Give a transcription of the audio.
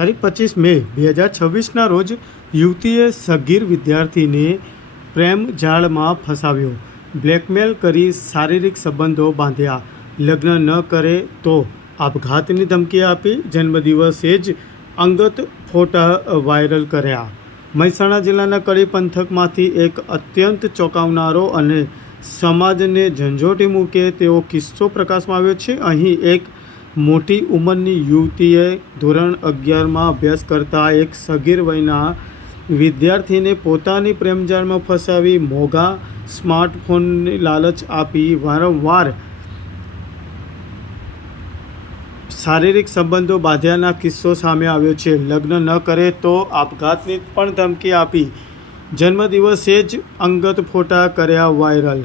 તારીખ 25 મે 2026ના રોજ યુવતીએ સગીર વિદ્યાર્થીને પ્રેમ જાળમાં ફસાવ્યો, બ્લેકમેલ કરી શારીરિક સંબંધો બાંધ્યા, લગ્ન ન કરે તો આપઘાતની ધમકી આપી, જન્મદિવસે જ અંગત ફોટા વાયરલ કર્યા। મહેસાણા જિલ્લાના કડી પંથકમાંથી એક અત્યંત ચોંકાવનારો અને સમાજને ઝંઝોટી મૂકે તેવો કિસ્સો પ્રકાશમાં આવ્યો છે। અહીં એક મોટી ઉંમરની યુવતીએ ધોરણ 11માં અભ્યાસ કરતા એક સગીર વયના વિદ્યાર્થીને પોતાની પ્રેમજાળમાં ફસાવી મોંઘા સ્માર્ટફોનની લાલચ આપી વારંવાર શારીરિક સંબંધો બાંધ્યાના કિસ્સો સામે આવ્યો છે। લગ્ન ન કરે તો આપઘાતની પણ ધમકી આપી, જન્મદિવસે જ અંગત ફોટા કર્યા વાયરલ।